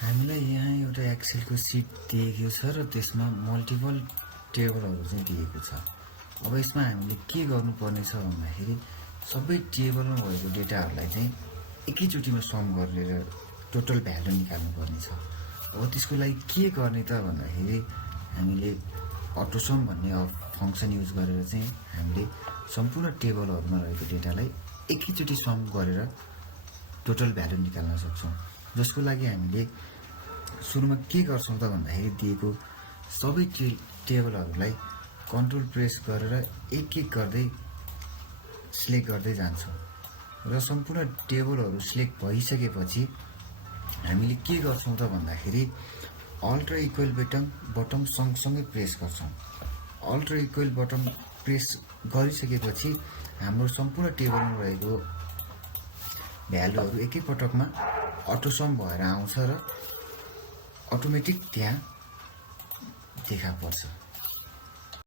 हामीलाई यहाँ एउटा एक्सेलको सिट दिएको छ र त्यसमा मल्टिपल टेबलहरू चाहिँ दिएको छ। अब यसमा हामीले के गर्नुपर्ने छ भन्दाखेरि सबै टेबलमा भएको डेटाहरूलाई चाहिँ एकैचोटिमा सम गरेर टोटल भ्यालु निकाल्नुपर्ने छ। अब त्यसको लागि के गर्ने त भन्दाखेरि हामीले अटोसम भन्ने फङ्सन युज गरेर चाहिँ हामीले सम्पूर्ण टेबलहरूमा रहेको डेटालाई एकैचोटि सम गरेर टोटल भ्यालु निकाल्न सक्छौँ। जसको लागि हामीले सुरुमा के गर्छौँ त भन्दाखेरि दिएको सबै टेबलहरूलाई कन्ट्रोल प्रेस गरेर एक एक गर्दै सिलेक्ट गर्दै जान्छौँ र सम्पूर्ण टेबलहरू सिलेक्ट भइसकेपछि हामीले के गर्छौँ त भन्दाखेरि अल्ट र इक्वल बटम सँगसँगै प्रेस गर्छौँ। अल्ट र इक्वल बटम प्रेस गरिसकेपछि हाम्रो सम्पूर्ण टेबलमा रहेको भ्यालुहरू एकै पटकमा अटोसम भएर आउँछ र अटोमेटिक त्यहाँ देखा पर्छ।